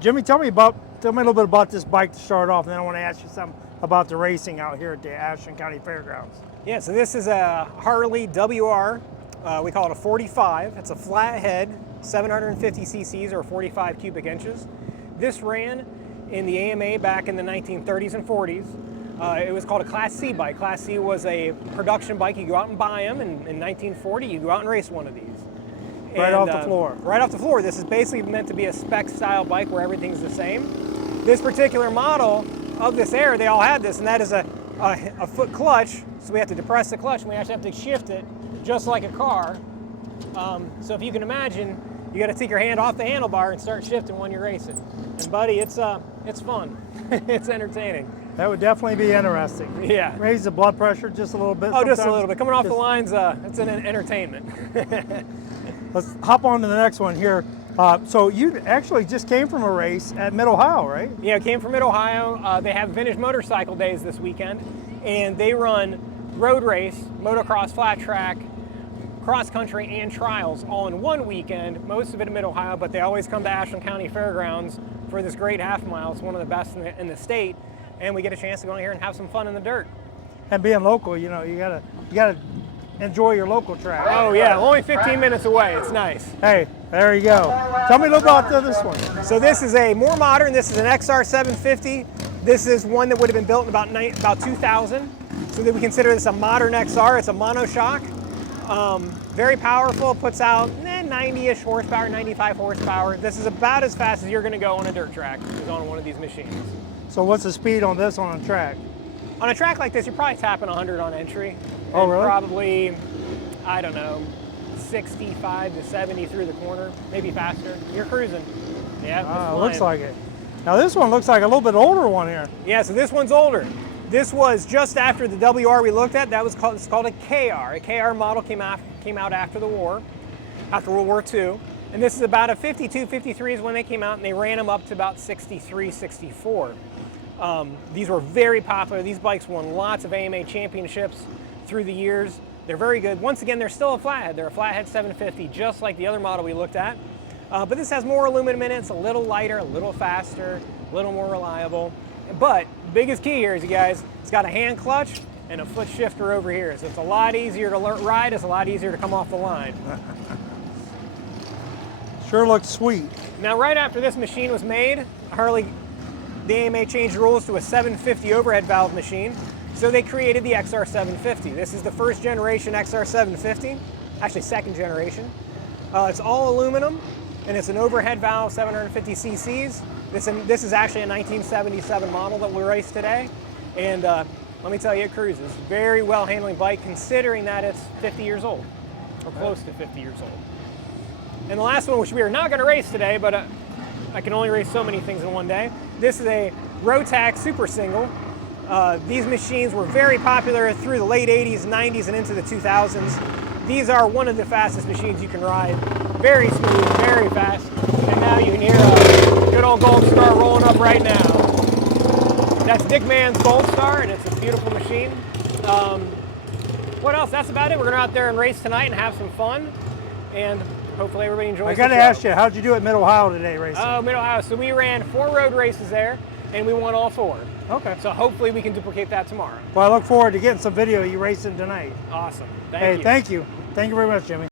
Jimmy, tell me a little bit about this bike to start off, and then I want to ask you something about the racing out here at the Ashland County Fairgrounds. Yeah, so this is a Harley WR. We call it a 45. It's a flathead, 750 cc's or 45 cubic inches. This ran in the AMA back in the 1930s and 40s. It was called a Class C bike. Class C was a production bike. You go out and buy them. In 1940, you go out and race one of these. Right off the floor. Right off the floor. This is basically meant to be a spec style bike where everything's the same. This particular model of this Air, they all had this, and that is a foot clutch. So we have to depress the clutch, and we actually have to shift it just like a car. So if you can imagine, you got to take your hand off the handlebar and start shifting when you're racing. And buddy, it's fun. It's entertaining. That would definitely be interesting. Yeah. Raise the blood pressure just a little bit. Oh, just a little bit. Coming off the lines, it's an entertainment. Let's hop on to the next one here. So you actually just came from a race at Mid-Ohio, right? Yeah, I came from Mid-Ohio. They have Vintage Motorcycle Days this weekend, and they run road race, motocross, flat track, cross country, and trials all in one weekend, most of it in Mid-Ohio, but they always come to Ashland County Fairgrounds for this great half mile. It's one of the best in the state, and we get a chance to go in here and have some fun in the dirt. And being local, you know, you gotta enjoy your local track. Oh yeah, only 15 minutes away. It's nice. Hey, there you go. Tell me a little about this one. So this is a more modern. This is an XR 750. This is one that would have been built in about 2000. So that we consider this a modern XR. It's a monoshock. Very powerful. Puts out 90-ish horsepower, 95 horsepower. This is about as fast as you're going to go on a dirt track is on one of these machines. So what's the speed on this on a track? On a track like this, you're probably tapping 100 on entry. Oh, really? Probably, I don't know, 65 to 70 through the corner, maybe faster. You're cruising. Yeah, looks like it. Now this one looks like a little bit older one here. Yeah, so this one's older. This was just after the WR we looked at. That was called, it's called a KR. A KR model came out after the war, after World War II. And this is about a 52, 53 is when they came out, and they ran them up to about 63, 64. These were very popular. These bikes won lots of AMA championships through the years. They're very good. Once again, they're still a flathead. They're a flathead 750, just like the other model we looked at. But this has more aluminum in it. It's a little lighter, a little faster, a little more reliable. But the biggest key here is, you guys, it's got a hand clutch and a foot shifter over here. So it's a lot easier to ride. It's a lot easier to come off the line. Sure looks sweet. Now, right after this machine was made, the AMA changed the rules to a 750 overhead valve machine. So they created the XR 750. This is the first generation XR 750, actually second generation. It's all aluminum, and it's an overhead valve, 750 cc's. This is actually a 1977 model that we race today. And let me tell you, it cruises. Very well handling bike, considering that it's 50 years old, or close to 50 years old. And the last one, which we are not going to race today, but I can only race so many things in one day. This is a Rotax Super Single. These machines were very popular through the late 80s, 90s, and into the 2000s. These are one of the fastest machines you can ride. Very smooth, very fast. And now you can hear a good old Gold Star rolling up right now. That's Dick Mann's Gold Star, and it's a beautiful machine. What else? That's about it. We're going to go out there and race tonight and have some fun. And hopefully everybody enjoys it. I got to ask you, how'd you do at Mid-Ohio today racing? Oh, Mid-Ohio. So we ran 4 road races there, and we won all 4. Okay. So hopefully we can duplicate that tomorrow. Well, I look forward to getting some video of you racing tonight. Awesome. Thank you. Thank you. Thank you very much, Jimmy.